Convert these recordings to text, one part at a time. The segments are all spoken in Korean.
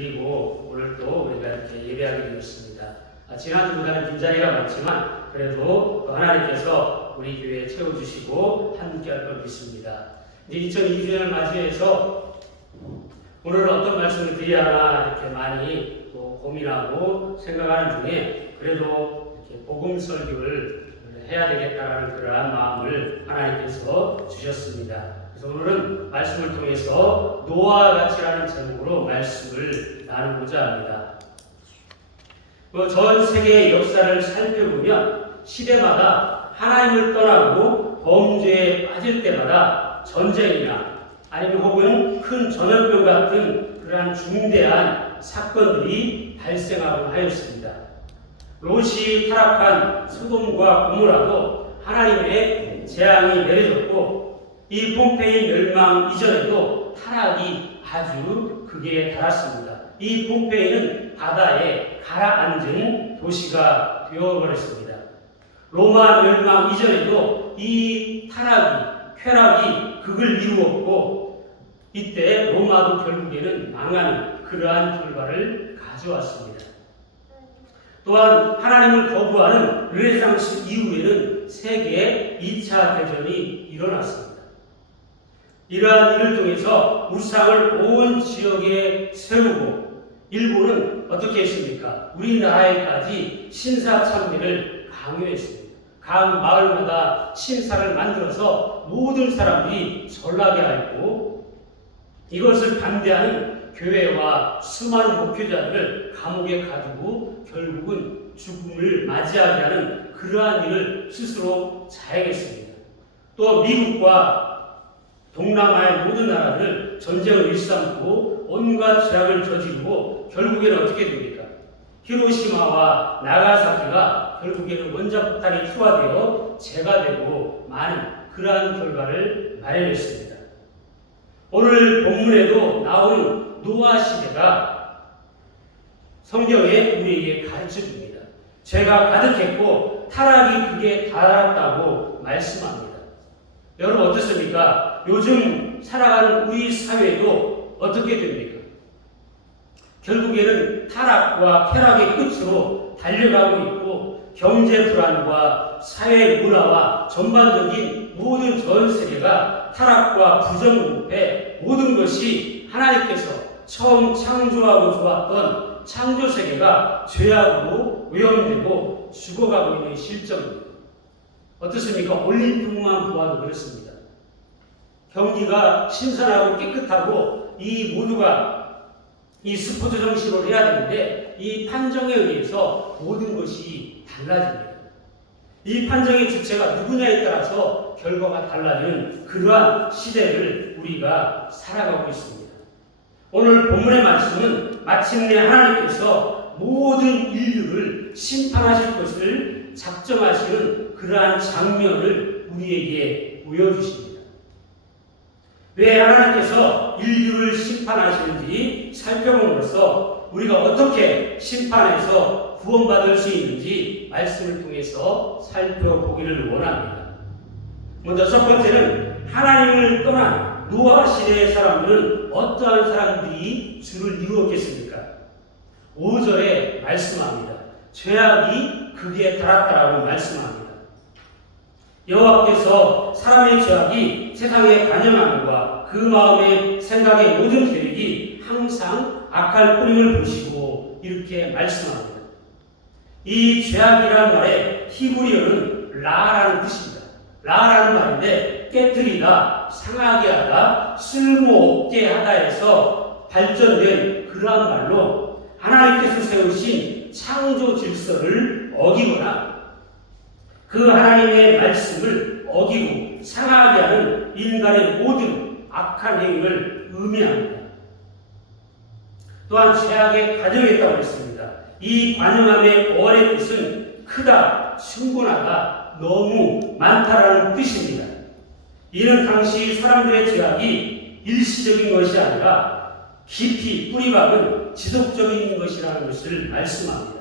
드리고 오늘 또 우리가 이렇게 예배하게 되었습니다. 지난주보다는 빈자리가 많지만 그래도 하나님께서 우리 교회에 채워주시고 함께할 걸 믿습니다. 이제 2002년을 맞이해서 오늘 어떤 말씀을 드려야 하나 이렇게 많이 고민하고 생각하는 중에 그래도 이렇게 복음 설교를 해야 되겠다라는 그러한 마음을 하나님께서 주셨습니다. 그래서 오늘은 말씀을 통해서 노아와 같이라는 제목으로 말씀을 나누고자 합니다. 전 세계의 역사를 살펴보면 시대마다 하나님을 떠나고 범죄에 빠질 때마다 전쟁이나 아니면 혹은 큰 전염병 같은 그러한 중대한 사건들이 발생하곤 하였습니다. 롯이 타락한 소돔과 고모라도 하나님의 재앙이 내려졌고 이 폼페이 멸망 이전에도 타락이 아주 극에 달했습니다. 이 폼페이는 바다에 가라앉은 도시가 되어버렸습니다. 로마 멸망 이전에도 이 타락이 쾌락이 극을 이루었고 이때 로마도 결국에는 망하는 그러한 결과를 가져왔습니다. 또한 하나님을 거부하는 르네상스 이후에는 세계 2차 대전이 일어났습니다. 이러한 일을 통해서 우상을 온 지역에 세우고 일본은 어떻게 했습니까? 우리나라에까지 신사 참배를 강요했습니다. 각 마을마다 신사를 만들어서 모든 사람들이 전락해 하였고 이것을 반대하는 교회와 수많은 목회자들을 감옥에 가두고 결국은 죽음을 맞이하게 하는 그러한 일을 스스로 자행했습니다. 또 미국과 동남아의 모든 나라를 전쟁을 일삼고 온갖 죄악을 저지르고 결국에는 어떻게 됩니까? 히로시마와 나가사키가 결국에는 원자폭탄이 투하되어 재가 되고 많은 그러한 결과를 마련했습니다. 오늘 본문에도 나오는 노아 시대가 성경에 우리에게 가르쳐줍니다. 죄가 가득했고 타락이 극에 달았다고 말씀합니다. 여러분 어떻습니까? 요즘 살아가는 우리 사회도 어떻게 됩니까? 결국에는 타락과 쾌락의 끝으로 달려가고 있고 경제 불안과 사회 문화와 전반적인 모든 전 세계가 타락과 부정부패 모든 것이 하나님께서 처음 창조하고 좋았던 창조 세계가 죄악으로 오염되고 죽어가고 있는 실정입니다. 어떻습니까? 올림픽만 보아도 그렇습니다. 경기가 신선하고 깨끗하고 이 모두가 이 스포츠 정신으로 해야 되는데 이 판정에 의해서 모든 것이 달라집니다. 이 판정의 주체가 누구냐에 따라서 결과가 달라지는 그러한 시대를 우리가 살아가고 있습니다. 오늘 본문의 말씀은 마침내 하나님께서 모든 인류를 심판하실 것을 작정하시는 그러한 장면을 우리에게 보여주십니다. 왜 하나님께서 인류를 심판하시는지 살펴봄으로써 우리가 어떻게 심판에서 구원받을 수 있는지 말씀을 통해서 살펴보기를 원합니다. 먼저 첫 번째는 하나님을 떠난 노아 시대의 사람들은 어떠한 사람들이 주를 이루었겠습니까? 5절에 말씀합니다. 죄악이 극에 달았다라고 말씀합니다. 여호와께서 사람의 죄악이 세상에 간영함과 그 마음의 생각의 모든 계획이 항상 악할 뿐임을 보시고 이렇게 말씀합니다. 이 죄악이라는 말에 히브리어는 라라는 뜻입니다. 라라는 말인데 깨뜨리다, 상하게 하다, 쓸모없게 하다에서 발전된 그러한 말로 하나님께서 세우신 창조 질서를 어기거나 그 하나님의 말씀을 어기고 상하게 하는 인간의 모든 악한 행위를 의미합니다. 또한 죄악에 관여했다고 했습니다. 이 관여함의 어원의 뜻은 크다, 충분하다, 너무 많다라는 뜻입니다. 이는 당시 사람들의 죄악이 일시적인 것이 아니라 깊이 뿌리박은 지속적인 것이라는 것을 말씀합니다.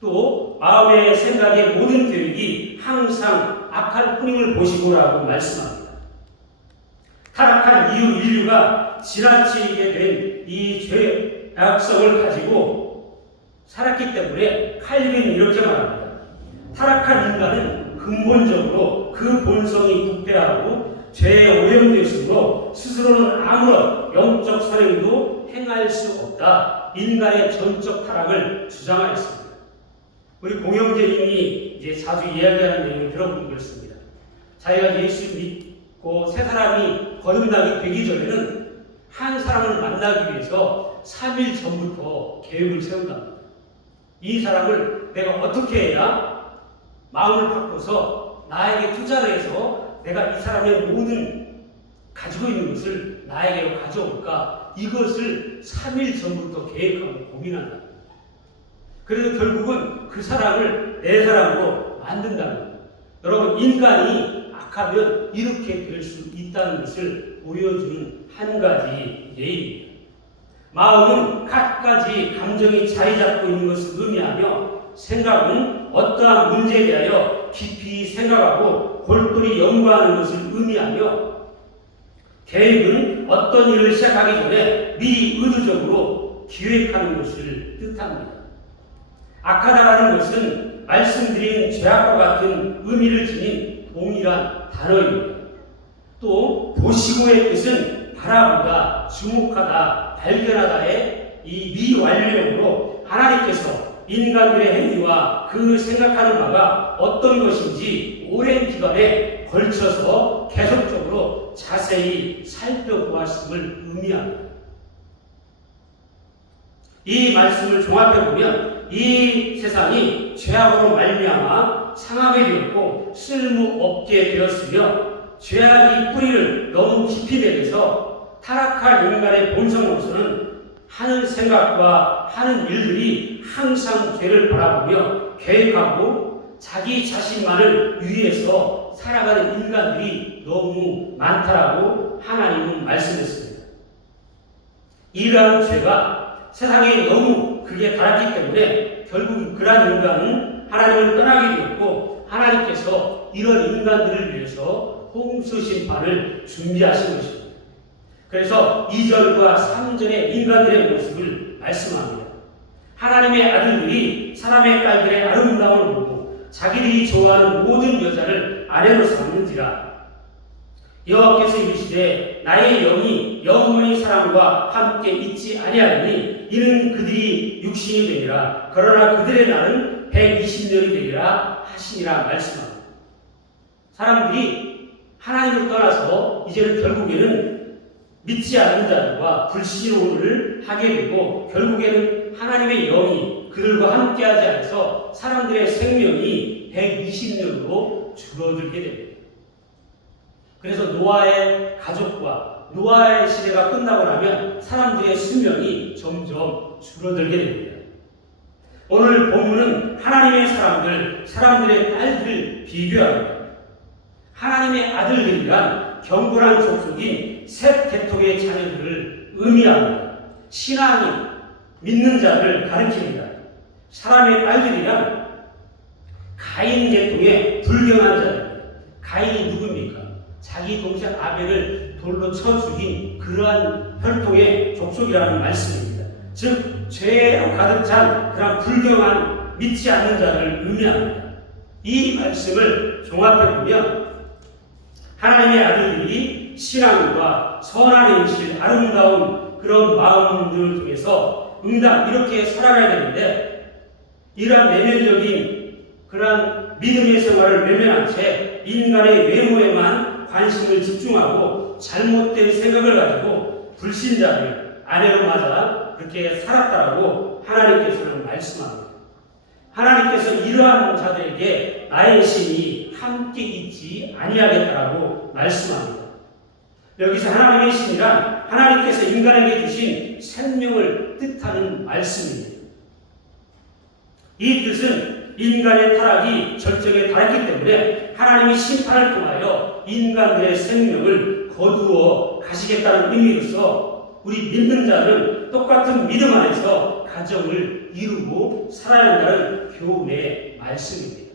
또 마음의 생각의 모든 계획이 항상 악할 뿐임을 보시고라고 말씀합니다. 타락한 이후 인류가 지나치게 된 이 다양성을 가지고 살았기 때문에 칼빈은 이렇게 말합니다. 타락한 인간은 근본적으로 그 본성이 부패하고 죄에 오염되었으므로 스스로는 아무런 영적 선행도 행할 수 없다. 인간의 전적 타락을 주장하였습니다. 우리 공영재님이 이제 자주 이야기하는 내용을 들어보면 그렇습니다. 자기가 예수 믿고 새 사람이 거듭나게 되기 전에는 한 사람을 만나기 위해서 3일 전부터 계획을 세운답니다. 이 사람을 내가 어떻게 해야 마음을 바꿔서 나에게 투자를 해서 내가 이 사람의 모든 가지고 있는 것을 나에게로 가져올까? 이것을 3일 전부터 계획하고 고민한다. 그래서 결국은 그 사람을 내 사람으로 만든다는 거예요. 여러분, 인간이 악하면 이렇게 될 수 있다는 것을 보여주는 한 가지 예입니다. 마음은 갖가지 감정이 자리 잡고 있는 것을 의미하며, 생각은 어떠한 문제에 대하여 깊이 생각하고 골똘히 연구하는 것을 의미하며, 계획은 어떤 일을 시작하기 전에 미리 의도적으로 기획하는 것을 뜻합니다. 악하다라는 것은 말씀드린 죄악과 같은 의미를 지닌 동일한 단어입니다. 또 보시고의 뜻은 바라보다, 주목하다, 발견하다의 이 미완료형으로 하나님께서 인간들의 행위와 그 생각하는 바가 어떤 것인지 오랜 기간에 걸쳐서 계속적으로 자세히 살펴보았음을 의미합니다. 이 말씀을 종합해보면 이 세상이 죄악으로 말미암아 상하게 되었고 쓸모없게 되었으며, 죄악이 뿌리를 너무 깊이 내려서 타락한 인간의 본성으로서는 하는 생각과 하는 일들이 항상 죄를 바라보며 계획하고 자기 자신만을 위해서 살아가는 인간들이 너무 많다라고 하나님은 말씀했습니다. 이러한 죄가 세상에 너무 크게 달았기 때문에 결국 그러한 인간은 하나님을 떠나게 되었고, 하나님께서 이런 인간들을 위해서 홍수 심판을 준비하신 것입니다. 그래서 2절과 3절의 인간들의 모습을 말씀합니다. 하나님의 아들들이 사람의 딸들의 아름다움을 보고 자기들이 좋아하는 모든 여자를 아내로 삼는지라. 여호와께서 이르시되 나의 영이 영원히 사람과 함께 있지 아니하리니 이는 그들이 육신이 되리라. 그러나 그들의 날은 120년이 되리라 하시니라 말씀합니다. 사람들이 하나님을 떠나서 이제는 결국에는 믿지 않는 자들과 불신론을 하게 되고, 결국에는 하나님의 영이 그들과 함께하지 않아서 사람들의 생명이 120년으로 줄어들게 됩니다. 그래서 노아의 가족과 노아의 시대가 끝나고 나면 사람들의 수명이 점점 줄어들게 됩니다. 오늘 본문은 하나님의 사람들, 사람들의 딸들을 비교합니다. 하나님의 아들들이란 경건한 족속인 셋 계통의 자녀들을 의미합니다. 신앙이 믿는 자를 가리킵니다. 사람의 딸들이란 가인 계통의 불경한 자들입니다. 가인이 누굽니까? 자기 동생 아벨을 돌로 쳐 죽인 그러한 혈통의 족속이라는 말씀입니다. 즉 죄로 가득 찬 그런 불경한 믿지 않는 자를 의미합니다. 이 말씀을 종합해보면 하나님의 아들들이 신앙과 선한 행실, 아름다운 그런 마음들을 통해서 응답 이렇게 살아가야 되는데, 이러한 내면적인 그러한 믿음의 생활을 외면한 채 인간의 외모에만 관심을 집중하고 잘못된 생각을 가지고 불신자를 아내로 맞아 그렇게 살았다라고 하나님께서는 말씀합니다. 하나님께서 이러한 자들에게 나의 신이 함께 있지 아니하겠다라고 말씀합니다. 여기서 하나님의 신이란 하나님께서 인간에게 주신 생명을 뜻하는 말씀입니다. 이 뜻은 인간의 타락이 절정에 달했기 때문에 하나님이 심판을 통하여 인간들의 생명을 거두어 가시겠다는 의미로서 우리 믿는 자는 똑같은 믿음 안에서 가정을 이루고 살아야 한다는 교훈의 말씀입니다.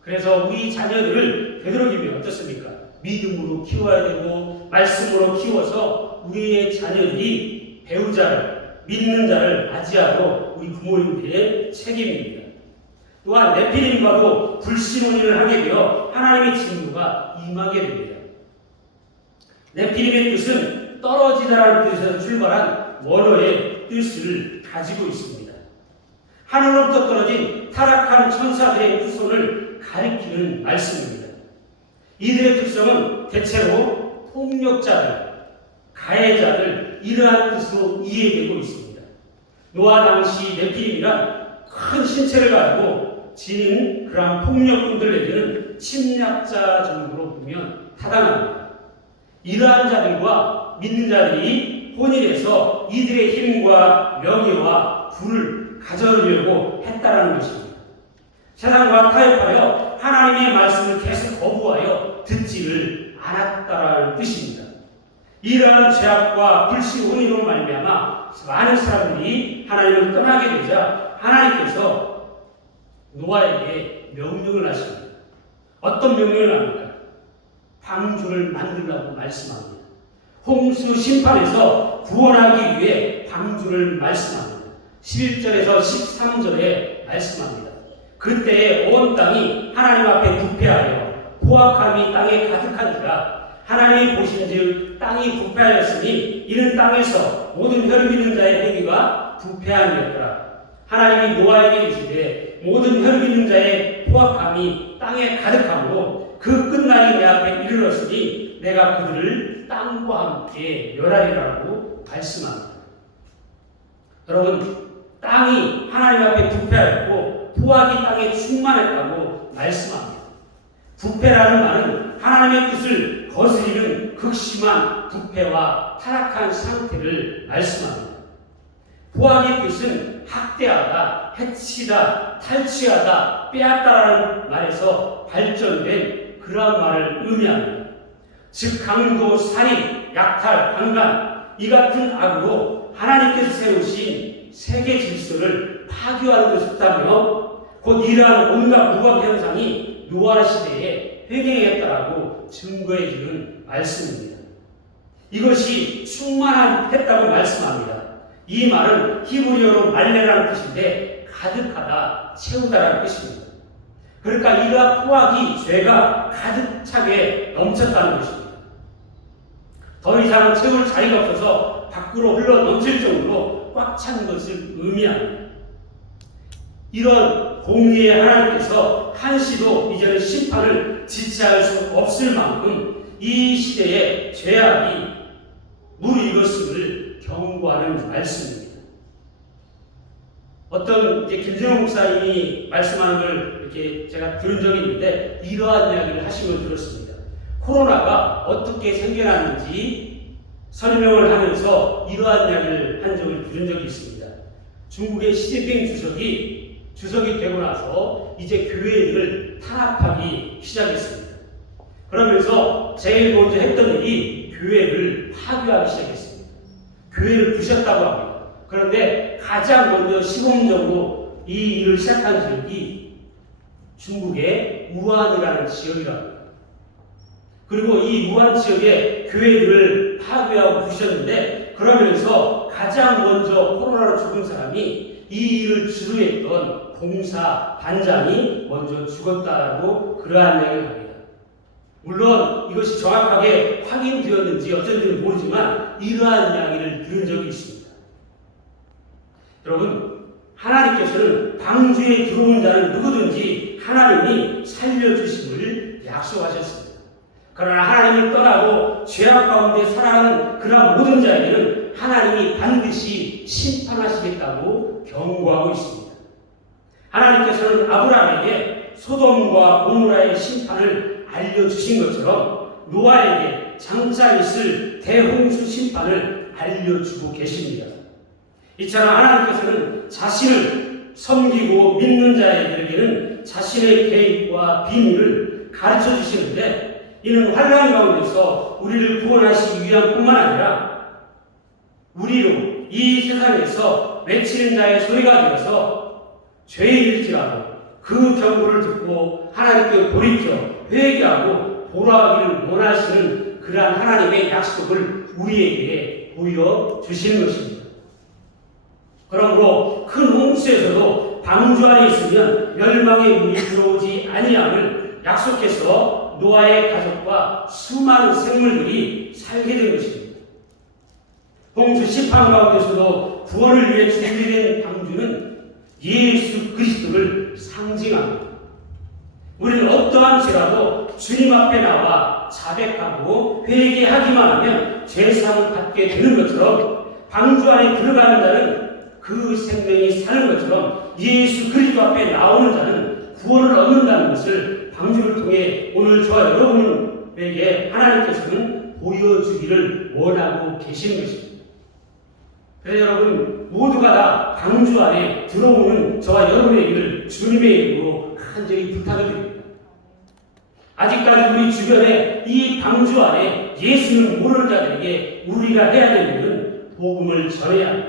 그래서 우리 자녀들을 되도록이면 어떻습니까? 믿음으로 키워야 되고 말씀으로 키워서 우리의 자녀들이 배우자를 믿는 자를 맞이하고 우리 부모님들의 책임입니다. 또한 네피림과도 불신혼인을 하게 되어 하나님의 진노가 임하게 됩니다. 네피림의 뜻은 떨어지다라는 뜻에서 출발한 원어의 뜻을 가지고 있습니다. 하늘로부터 떨어진 타락한 천사들의 후손을 가리키는 말씀입니다. 이들의 특성은 대체로 폭력자들, 가해자들 이러한 뜻으로 이해되고 있습니다. 노아 당시 네피림이란 큰 신체를 가지고 지닌 그러한 폭력꾼들에게는 침략자 정도로 보면 타당합니다. 이러한 자들과 믿는 자들이 혼인해서 이들의 힘과 명예와 부를 가져오려고 했다라는 것입니다. 세상과 타협하여 하나님의 말씀을 계속 거부하여 듣지를 않았다라는 뜻입니다. 이러한 죄악과 불신 혼인으로 말미암아 많은 사람들이 하나님을 떠나게 되자 하나님께서 노아에게 명령을 하십니다. 어떤 명령을 합니까? 방주를 만들라고 말씀합니다. 홍수 심판에서 구원하기 위해 방주를 말씀합니다. 11절에서 13절에 말씀합니다. 그때에 온 땅이 하나님 앞에 부패하여 포악함이 땅에 가득한지라 하나님이 보신즉 땅이 부패하였으니 이는 땅에서 모든 혈육 있는 자의 행위가 부패함이었더라. 하나님이 노아에게 이르시되 모든 혈육 있는 자의 포악함이 땅에 가득함으로 그 끝날이 내 앞에 이르렀으니 내가 그들을 땅과 함께 멸하리라고 말씀합니다. 여러분, 땅이 하나님 앞에 부패하였고 포악이 땅에 충만했다고 말씀합니다. 부패라는 말은 하나님의 뜻을 거스리는 극심한 부패와 타락한 상태를 말씀합니다. 포악의 뜻은 학대하다, 해치다, 탈취하다, 빼앗다라는 말에서 발전된 그러한 말을 의미합니다. 즉 강도, 살인, 약탈, 강간 이 같은 악으로 하나님께서 세우신 세계 질서를 파괴하는 것이었다며 곧 이러한 온갖 무악 현상이 노아 시대에 횡행했다라고 증거해주는 말씀입니다. 이것이 충만했다고 말씀합니다. 이 말은 히브리어로 말레라는 뜻인데 가득하다, 채우다라는 뜻입니다. 그러니까 이러한 포악이 죄가 가득 차게 넘쳤다는 것입니다. 더 이상 채울 자리가 없어서 밖으로 흘러 넘칠 정도로 꽉 찬 것을 의미합니다. 이런 공의의 하나님께서 한시도 이제는 심판을 지체할 수 없을 만큼 이 시대의 죄악이 무르익었음을 경고하는 말씀입니다. 어떤 김정은 목사님이 말씀하는 걸 이렇게 제가 들은 적이 있는데 이러한 이야기를 하신 걸 들었습니다. 코로나가 어떻게 생겨났는지 설명을 하면서 이러한 이야기를 한 적을 들은 적이 있습니다. 중국의 시진핑 주석이 되고 나서 이제 교회를 탄압하기 시작했습니다. 그러면서 제일 먼저 했던 일이 교회를 파괴하기 시작했습니다. 교회를 부셨다고 합니다. 그런데 가장 먼저 시범적으로 이 일을 시작한 지역이 중국의 우한이라는 지역이라고 합니다. 그리고 이 우한 지역의 교회들을 파괴하고 부셨는데 그러면서 가장 먼저 코로나로 죽은 사람이 이 일을 주도했던 공사 반장이 먼저 죽었다고 그러한 이야기를 합니다. 물론 이것이 정확하게 확인되었는지 어쩐지는 모르지만 이러한 이야기를 들은 적이 있습니다. 여러분, 하나님께서는 방주에 들어온 자는 누구든지 하나님이 살려주심을 약속하셨습니다. 그러나 하나님을 떠나고 죄악 가운데 살아가는 그러한 모든 자에게는 하나님이 반드시 심판하시겠다고 경고하고 있습니다. 하나님께서는 아브라함에게 소돔과 고모라의 심판을 알려주신 것처럼 노아에게 장차 있을 대홍수 심판을 알려주고 계십니다. 이처럼 하나님께서는 자신을 섬기고 믿는 자에게는 자신의 계획과 비밀을 가르쳐 주시는데 이는 환난 가운데서 우리를 구원하시기 위한 뿐만 아니라 우리로 이 세상에서 외치는 자의 소리가 되어서 죄일지라도 그 경고를 듣고 하나님께 돌이켜 회개하고 돌아가기를 원하시는 그러한 하나님의 약속을 우리에게 보여주시는 것입니다. 그러므로 큰 홍수에서도 방주 안에 있으면 멸망의 물이 들어오지 아니함을 약속해서 노아의 가족과 수많은 생물들이 살게 된 것입니다. 홍수 심판 가운데서도 구원을 위해 준비된 방주는 예수 그리스도를 상징합니다. 우리는 어떠한 죄라도 주님 앞에 나와 자백하고 회개하기만 하면 죄사함을 받게 되는 것처럼, 방주 안에 들어가는 자는 그 생명이 사는 것처럼 예수 그리스도 앞에 나오는 자는 구원을 얻는다는 것을 방주를 통해 오늘 저와 여러분에게 하나님께서는 보여주기를 원하고 계시는 것입니다. 그래서 여러분 모두가 다 방주 안에 들어오는 저와 여러분에게를 주님의 이름으로 간절히 부탁을 드립니다. 아직까지 우리 주변에 이 방주 안에 예수는 모르는 자들에게 우리가 해야 되는 일은 복음을 전해야 합니다.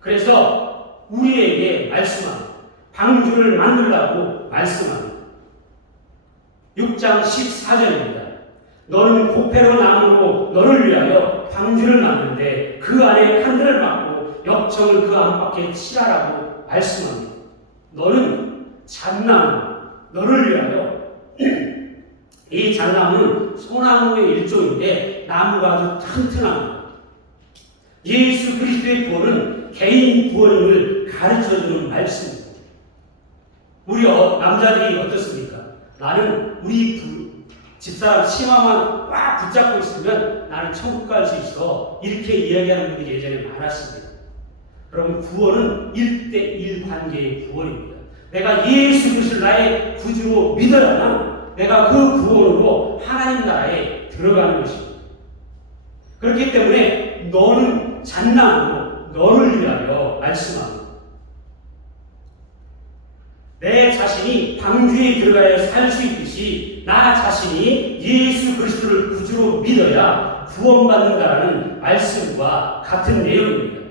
그래서 우리에게 말씀합니다. 방주를 만들라고 말씀합니다. 6장 14절입니다. 너는 고패로 나무로 너를 위하여 방주를 만드는데 그 안에 칸들을 막고 역청을 그 안팎에 칠하라고 말씀합니다. 너는 잣나무, 너를 위하여 이 잣나무는 소나무의 일종인데 나무가 아주 튼튼합니다. 예수 그리스도의 구원은 개인 구원임을 가르쳐주는 말씀입니다. 우리 남자들이 어떻습니까? 나는 우리 집사람 치마만 꽉 붙잡고 있으면 나는 천국 갈 수 있어, 이렇게 이야기하는 분이 예전에 많았습니다. 여러분 구원은 1대1 관계의 구원입니다. 내가 예수 그리스도를 나의 구주로 믿어야만 내가 그 구원으로 하나님 나라에 들어가는 것입니다. 그렇기 때문에 너는 잣나무로 너를 위하여 말씀합니다. 내 자신이 방주에 들어가야 살 수 있듯이 나 자신이 예수 그리스도를 구주로 믿어야 구원받는다라는 말씀과 같은 내용입니다.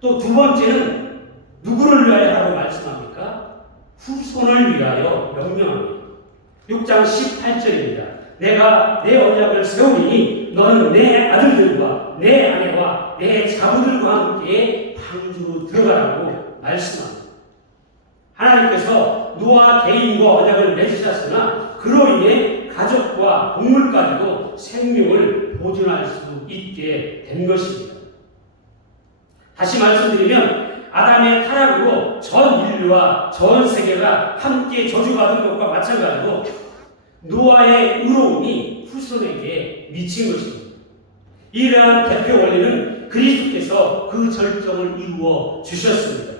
또 두 번째는 누구를 위하여 하고 말씀합니까? 후손을 위하여 명령합니다. 6장 18절입니다. 내가 내 언약을 세우리니 너는 내 아들들과 내 아내와 내 자부들과 함께 방주로 들어가라고 말씀합니다. 하나님께서 노아 개인과 언약을 맺으셨으나 그로 인해 가족과 동물까지도 생명을 보존할 수 있게 된 것입니다. 다시 말씀드리면 아담의 타락으로 전 인류와 전 세계가 함께 저주받은 것과 마찬가지로 노아의 의로움이 후손에게 미친 것입니다. 이러한 대표 원리는 그리스도께서 그 절정을 이루어 주셨습니다.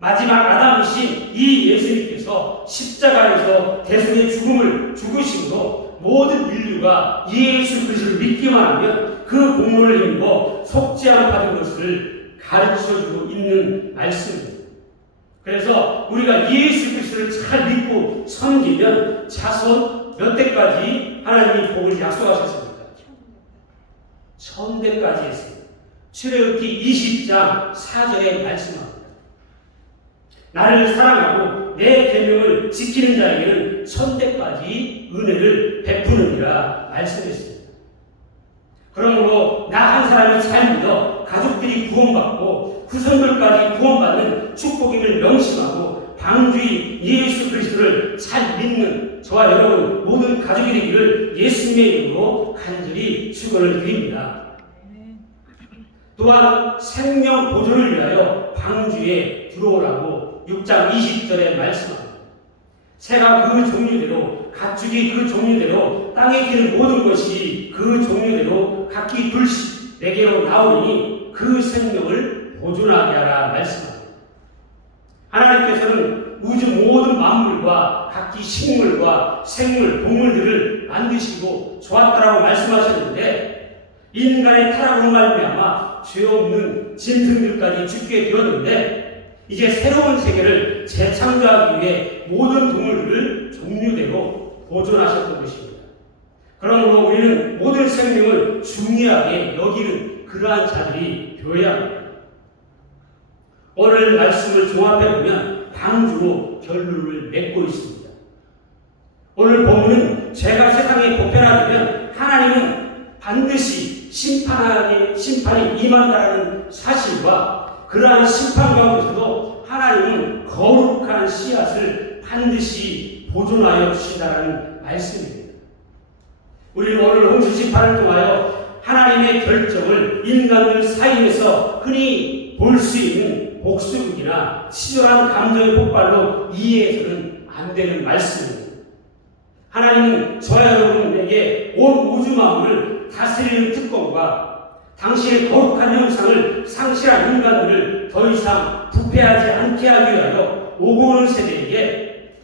마지막 아담이신 이 예수님께서 십자가에서 대승의 죽음을 죽으심으로 모든 인류가 예수 그리스도를 믿기만 하면 그 공로를 힘입어 속죄함 받은 것을 가르쳐주고 있는 말씀입니다. 그래서 우리가 예수 그리스도를 잘 믿고 섬기면 자손 몇 대까지 하나님이 복을 약속하셨습니까? 1000대까지 했습니다. 출애굽기 20장 4절에 말씀합니다. 나를 사랑하고 내 계명을 지키는 자에게는 1000대까지 은혜를 베푸느니라 말씀했습니다. 그러므로 나 한 사람이 잘 믿어 가족들이 구원받고 후손들까지 구원받는 축복임을 명심하고 방주인 예수 그리스도를 잘 믿는 저와 여러분 모든 가족이 되기를 예수님의 이름으로 간절히 축원을 드립니다. 또한 생명 보존을 위하여 방주에 들어오라고 6장 20절에 말씀합니다. 새가 그 종류대로 가축이 그 종류대로 땅에 기는 모든 것이 그 종류대로 각기 둘씩 내게로 나오니 그 생명을 보존하게 하라 말씀합니다. 하나님께서는 우주 모든 만물과 각기 식물과 생물, 동물들을 만드시고 좋았다라고 말씀하셨는데 인간의 타락으로 말미암아 죄 없는 짐승들까지 죽게 되었는데 이제 새로운 세계를 재창조하기 위해 모든 동물들을 종류대로 보존하셨던 것입니다. 그러므로 우리는 모든 생명을 중요하게 여기는 그러한 자들이 되어야 합니다. 오늘 말씀을 종합해보면 방주로 결론을 맺고 있습니다. 오늘 본문은 죄가 세상에 보편화되면 하나님은 반드시 심판이 임한다는 사실과 그러한 심판 가운데서도 하나님은 거룩한 씨앗을 반드시 보존하여 주시다라는 말씀입니다. 우리는 오늘 홍수 심판을 통하여 하나님의 결정을 인간들 사이에서 흔히 볼 수 있는 복수극이나 치졸한 감정의 폭발로 이해해서는 안 되는 말씀입니다. 하나님은 저와 여러분에게 온 우주 만물을 다스리는 특권과 당신의 거룩한 형상을 상실한 인간들을 더 이상 부패하지 않게 하기 위하여 오고 오는 세대에게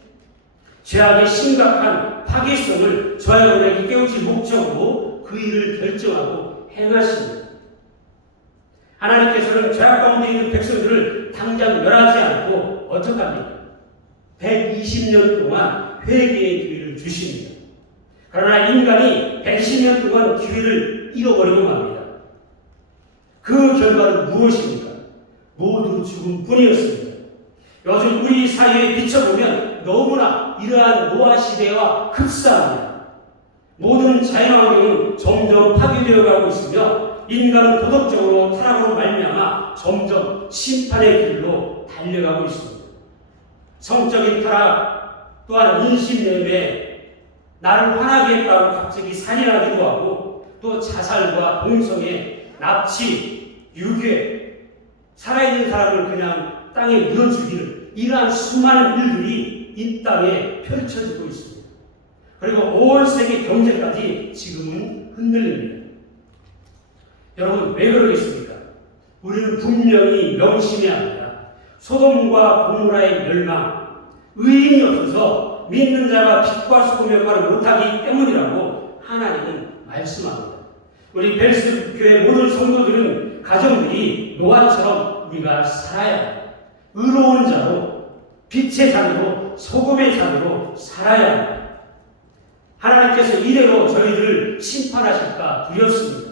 죄악의 심각한 파괴성을 저와 여러분에게 깨우칠 목적으로 그 일을 결정하고 행하십니다. 하나님께서는 죄악 가운데 있는 백성들을 당장 멸하지 않고 어떻게 합니까? 120년 동안 회개의 기회를 주십니다. 그러나 인간이 120년 동안 기회를 잃어버리고 맙니다. 그 결과는 무엇입니까? 모두 죽음뿐이었습니다. 요즘 우리 사회에 비춰보면 너무나 이러한 노아 시대와 흡사합니다. 모든 자연환경은 점점 파괴되어 가고 있으며 인간은 도덕적으로 타락으로 말미암아 점점 심판의 길로 달려가고 있습니다. 성적인 타락 또한 인신매매, 나를 화나게 했다고 갑자기 살인하기도 하고 또 자살과 동성애, 납치, 유괴, 살아있는 사람을 그냥 땅에 묻어 죽이는 이러한 수많은 일들이 이 땅에 펼쳐지고 있습니다. 그리고 온 세계 경제까지 지금은 흔들립니다. 여러분, 왜 그러겠습니까? 우리는 분명히 명심해야 합니다. 소돔과 고모라의 멸망, 의인이 없어서 믿는 자가 빛과 소금의 역할을 못하기 때문이라고 하나님은 말씀합니다. 우리 벨스 교회 모든 성도들은 가정들이 노아처럼 우리가 살아야 합니다. 의로운 자로, 빛의 자녀로, 소금의 자녀로 살아야 합니다. 하나님께서 이대로 저희들을 심판하실까 두렵습니다.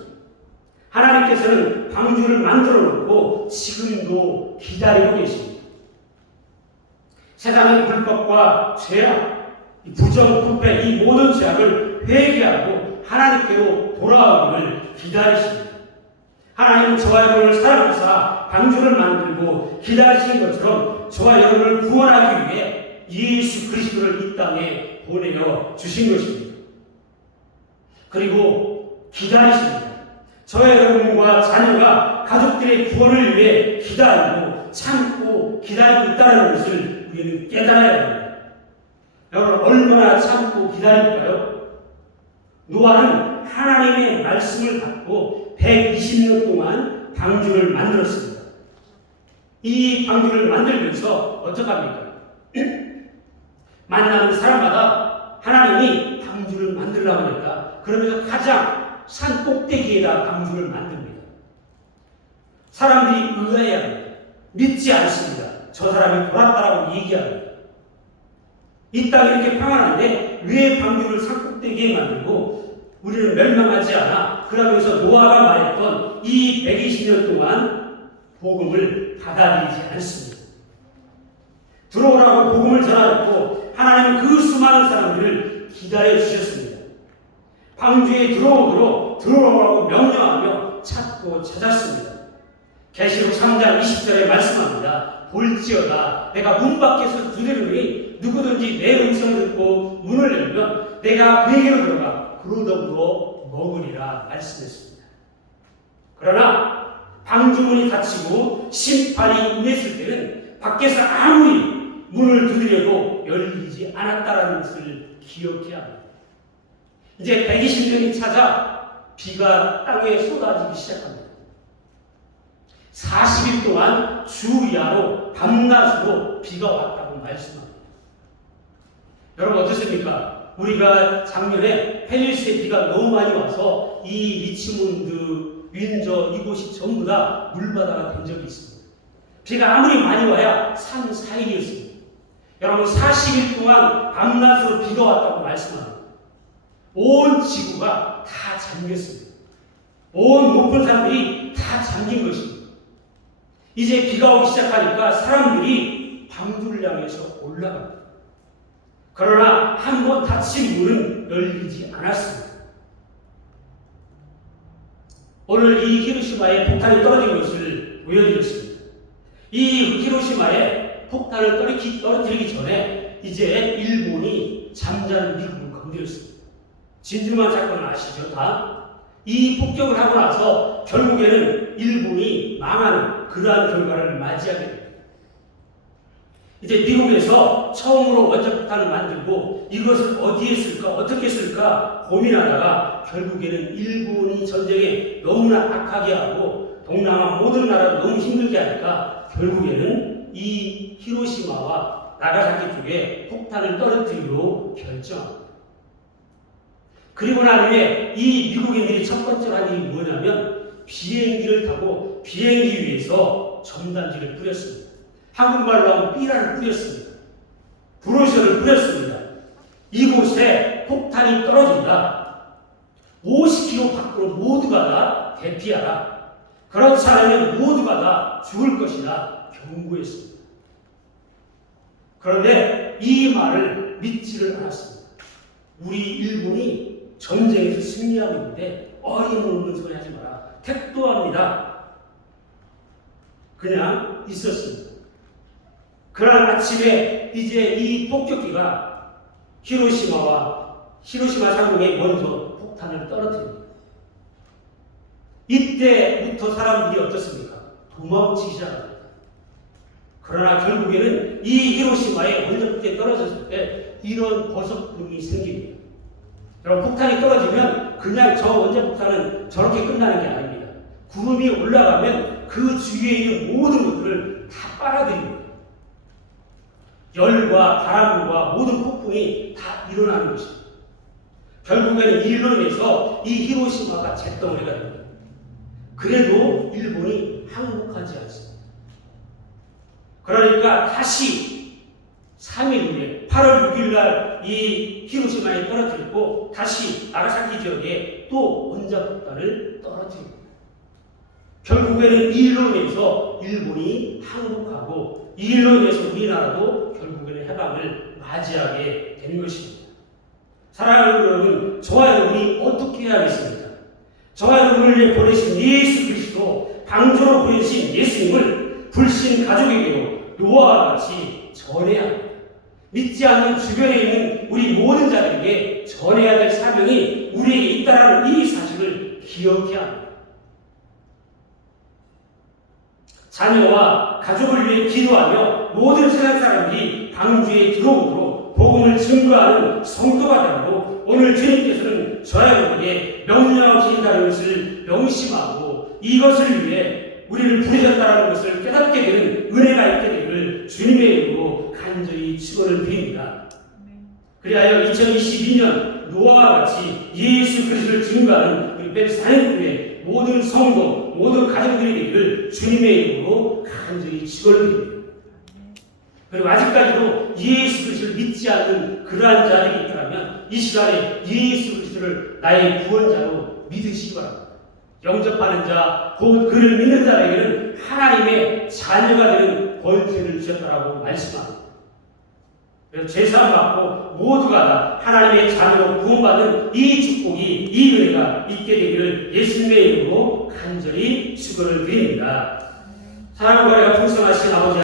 하나님께서는 방주를 만들어 놓고 지금도 기다리고 계십니다. 세상의 불법과 죄악, 부정, 부패, 이 모든 죄악을 회개하고 하나님께로 돌아오기를 기다리십니다. 하나님은 저와 여러분을 사랑하사 방주를 만들고 기다리신 것처럼 저와 여러분을 구원하기 위해 예수 그리스도를 이 땅에 보내어 주신 것입니다. 그리고 기다리십니다. 저와 여러분과 자녀가 가족들의 구원을 위해 기다리고 참고 기다리고 있다는 것을 우리는 깨달아야 합니다. 여러분, 얼마나 참고 기다릴까요? 노아는 하나님의 말씀을 받고 120년 동안 방주를 만들었습니다. 이 방주를 만들면서 어떡합니까? 만나는 사람마다 하나님이 방주를 만들라고 하니까 그러면서 가장 산 꼭대기에다 방주를 만듭니다. 사람들이 의아해합니다. 믿지 않습니다. 저 사람이 돌았다라고 얘기합니다. 이 땅이 이렇게 평안한데 왜 방주를 산 꼭대기에 만들고 우리는 멸망하지 않아? 그러면서 노아가 말했던 이 120년 동안 복음을 받아들이지 않습니다. 들어오라고 복음을 전하였고 하나님은 그 수많은 사람들을 기다려 주셨습니다. 방주에 들어오라고 명령하며 찾고 찾았습니다. 계시록 3장 20절에 말씀합니다. 볼지어다 내가 문 밖에서 두드리니 누구든지 내 음성을 듣고 문을 열면 내가 그에게로 들어가 그로 더불어 먹으리라 말씀했습니다. 그러나 방주문이 닫히고 심판이 임했을 때는 밖에서 아무리 문을 두드려도 열리지 않았다는 것을 기억해야 합니다. 이제 120년이 찾아 비가 땅에 쏟아지기 시작합니다. 40일 동안 주야로 밤낮으로 비가 왔다고 말씀합니다. 여러분 어떻습니까? 우리가 작년에 페리스에 비가 너무 많이 와서 이 리치몬드, 윈저 이곳이 전부 다 물바다가 된 적이 있습니다. 비가 아무리 많이 와야 3, 4일이었습니다. 여러분 40일 동안 밤낮으로 비가 왔다고 말씀합니다. 온 지구가 다 잠겼습니다. 온 높은 산들이 다 잠긴 것입니다. 이제 비가 오기 시작하니까 사람들이 방주를 향해서 올라갑니다. 그러나 한번 닫힌 문은 열리지 않았습니다. 오늘 이 히로시마에 폭탄이 떨어진 것을 보여드렸습니다. 이 히로시마에 폭탄을 떨어뜨리기 전에 이제 일본이 잠자는 미국을 건드렸습니다. 진주만 사건을 아시죠? 다? 이 폭격을 하고 나서 결국에는 일본이 망하는 그러한 결과를 맞이하게 됩니다. 이제 미국에서 처음으로 원자폭탄을 만들고 이것을 어디에 쓸까 어떻게 쓸까 고민하다가 결국에는 일본이 전쟁에 너무나 악하게 하고 동남아 모든 나라를 너무 힘들게 하니까 결국에는 이 히로시마와 나가사키 쪽에 폭탄을 떨어뜨리기로 결정합니다. 그리고 난 후에 이 미국인들이 첫 번째로 한 일이 뭐냐면 비행기를 타고 비행기 위에서 전단지를 뿌렸습니다. 한국말로 하면 삐라를 뿌렸습니다. 브로셔를 뿌렸습니다. 이곳에 폭탄이 떨어진다. 50km 밖으로 모두가 다 대피하라. 그렇지 않으면 모두가 다 죽을 것이다. 경고했습니다. 그런데 이 말을 믿지를 않았습니다. 우리 일본이 전쟁에서 승리하고 있는데 어림없는 소리 하지 마라. 택도합니다. 그냥 있었습니다. 그날 아침에 이제 이 폭격기가 히로시마 상공에 먼저 폭탄을 떨어뜨립니다. 이때부터 사람들이 어떻습니까? 도망치기 시작합니다. 그러나 결국에는 이 히로시마에 원자폭탄이 떨어졌을 때 이런 버섯구름이 생깁니다. 여러분, 폭탄이 떨어지면 그냥 저 원자폭탄은 저렇게 끝나는 게 아닙니다. 구름이 올라가면 그 주위에 있는 모든 것들을 다 빨아들입니다. 열과 바람과 모든 폭풍이 다 일어나는 것입니다. 결국에는 이로 인해서 이 히로시마가 잿덩어리가 됩니다. 그래도 일본이 항복하지 않습니다. 그러니까 다시 3일 후에 8월 6일 날 이 히로시마에 떨어뜨리고 다시 나가사키 지역에 또 원자폭탄을 떨어뜨립니다. 결국에는 이로 인해서 일본이 항복하고 이로 인해서 우리나라도 결국에는 해방을 맞이하게 된 것입니다. 사랑하는 여러분, 저와 여러분이 어떻게 해야겠습니까? 저와 여러분을 위해 보내신 예수 그리스도, 방주로 보내신 예수님을 불신 가족에게도 노아와 같이 전해야 합니다. 믿지 않는 주변에 있는 우리 모든 자들에게 전해야 될 사명이 우리에게 있다는 이 사실을 기억해야 합니다. 자녀와 가족을 위해 기도하며 모든 세상 사람들이 방주에 들어오도록 복음을 증거하는 성도가 되고, 오늘 주님께서는 저와 여러분에게 명령하신다는 것을 명심하고 이것을 위해 우리를 부르셨다는 것을 깨닫게 되는 은혜가 있게 되기를 주님의 이름으로 간절히 축원을 드립니다. 그리하여 2022년 노아와 같이 예수 그리스도를 증거하는 우리 벨사인교회 모든 성도, 모든 가정들이 되기를 주님의 이름으로 간절히 축원을 드립니다. 그리고 아직까지도 예수 그리스도를 믿지 않는 그러한 자들이 있다면 이 시간에 예수 그리스도를 나의 구원자로 믿으시기 바랍니다. 영접하는 자, 곧 그를 믿는 자에게는 하나님의 자녀가 되는 권세를 주셨다라고 말씀합니다. 그래서 제사함 받고 모두가 다 하나님의 자녀로 구원받는 이 축복이, 이 은혜가 있게 되기를 예수님의 이름으로 간절히 축원을 드립니다. 사랑과 은혜가 풍성하신 아버지